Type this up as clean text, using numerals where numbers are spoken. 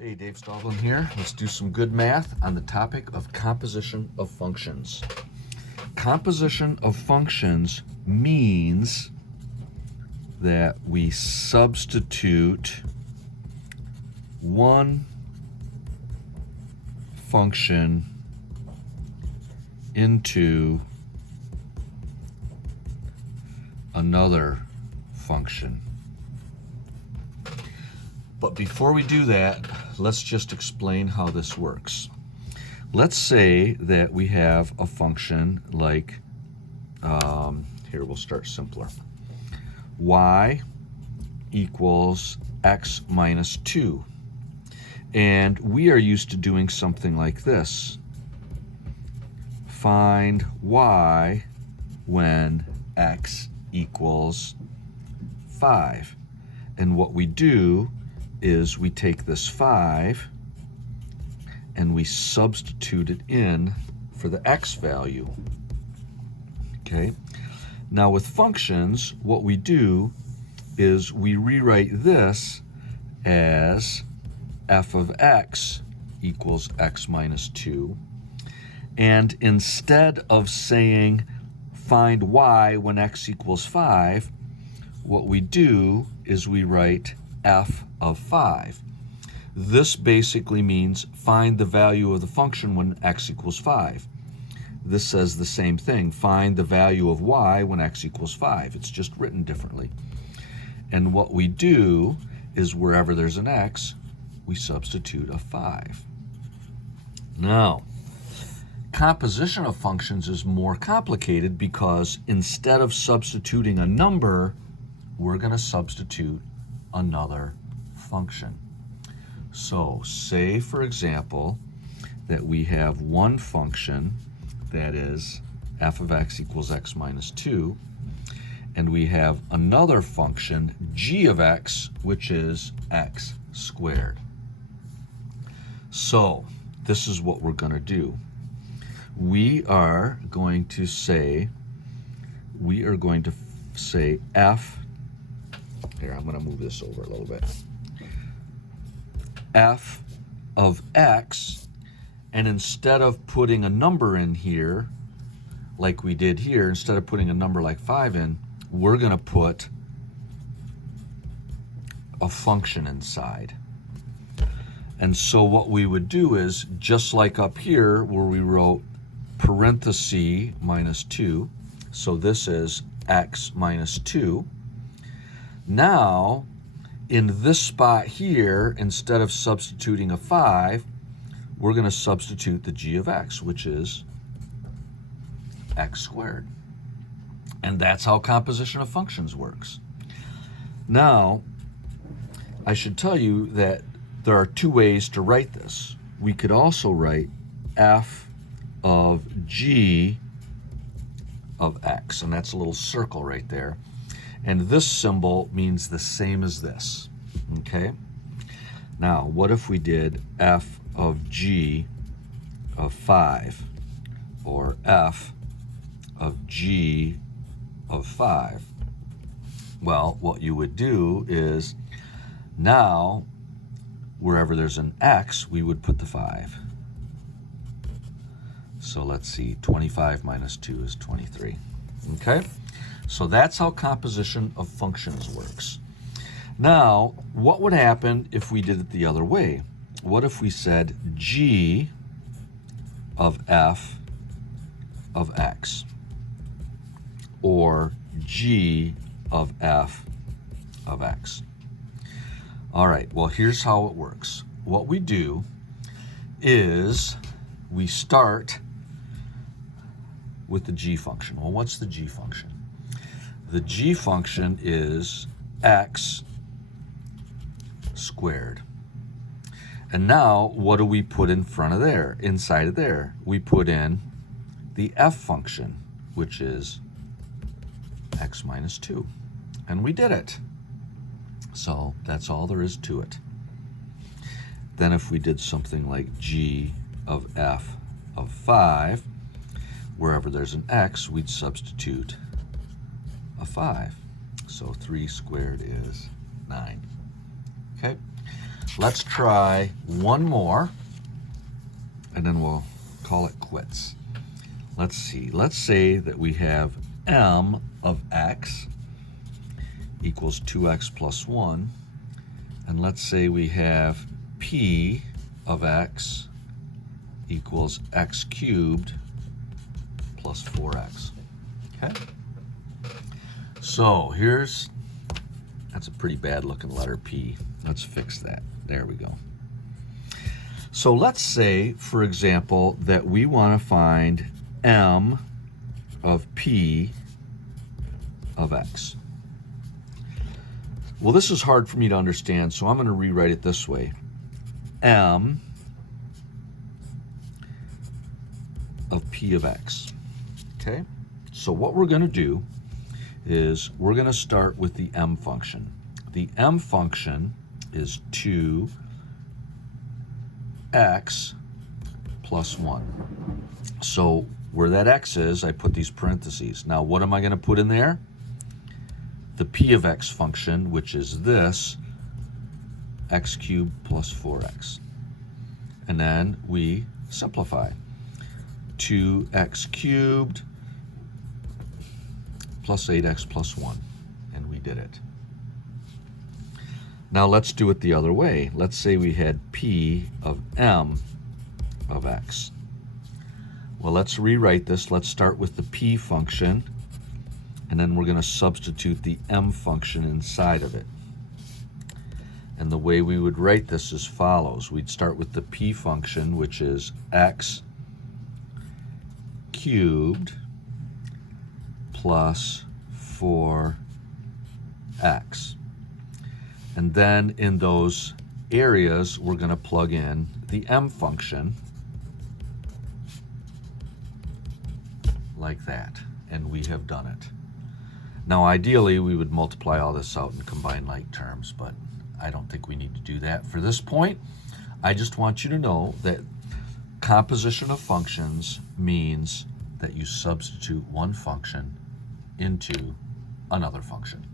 Hey, Dave Stallman here. Let's do some good math on the topic of composition of functions. Composition of functions means that we substitute one function into another function. But before we do that, let's just explain how this works. Let's say that we have a function like, here we'll start simpler. Y equals x minus 2. And we are used to doing something like this. Find y when x equals 5. And what we do is we take this 5 and we substitute it in for the x value. Okay? Now with functions, what we do is we rewrite this as f of x equals x minus 2. And instead of saying find y when x equals 5, what we do is we write f of 5. This basically means find the value of the function when x equals 5. This says the same thing, find the value of y when x equals 5. It's just written differently. And what we do is wherever there's an x, we substitute a 5. Now, composition of functions is more complicated because instead of substituting a number, we're going to substitute another function. So say, for example, that we have one function that is f of x equals x minus 2, and we have another function, g of x, which is x squared. So this is what we're going to do. We are going to say f, here, I'm going to move this over a little bit, f of x, and instead of putting a number in here like we did here, instead of putting a number like 5 in, we're going to put a function inside. And so what we would do is, just like up here where we wrote parenthesis minus 2, so this is x minus 2. Now, in this spot here, instead of substituting a 5, we're going to substitute the g of x, which is x squared. And that's how composition of functions works. Now, I should tell you that there are two ways to write this. We could also write f of g of x, and that's a little circle right there. And this symbol means the same as this, okay? Now, what if we did f of g of 5, or f of g of 5? Well, what you would do is, now, wherever there's an x, we would put the 5. So let's see, 25 minus 2 is 23, okay? So that's how composition of functions works. Now, what would happen if we did it the other way? What if we said g of f of x, or g of f of x? All right, well, here's how it works. What we do is we start with the g function. Well, what's the g function? The g function is x squared. And now, what do we put in front of there, inside of there? We put in the f function, which is x minus 2. And we did it. So that's all there is to it. Then if we did something like g of f of 5, wherever there's an x, we'd substitute a 5. So 3 squared is 9. Okay, Let's try one more, and then we'll call it quits. Let's see. Let's say that we have m of x equals 2x plus 1. And let's say we have p of x equals x cubed plus 4x. Okay? So that's a pretty bad looking letter P. Let's fix that. There we go. So let's say, for example, that we want to find m of p of x. Well, this is hard for me to understand, so I'm going to rewrite it this way. M of p of x. Okay? So what we're going to do is we're going to start with the m function. The m function is 2x plus 1. So where that x is, I put these parentheses. Now what am I going to put in there? The p of x function, which is this, x cubed plus 4x. And then we simplify. 2x cubed plus 8x plus 1. And we did it. Now let's do it the other way. Let's say we had p of m of x. Well, let's rewrite this. Let's start with the p function, and then we're going to substitute the m function inside of it. And the way we would write this is follows. We'd start with the p function, which is x cubed plus 4x. And then in those areas, we're going to plug in the m function like that. And we have done it. Now, ideally, we would multiply all this out and combine like terms, but I don't think we need to do that for this point. I just want you to know that composition of functions means that you substitute one function into another function.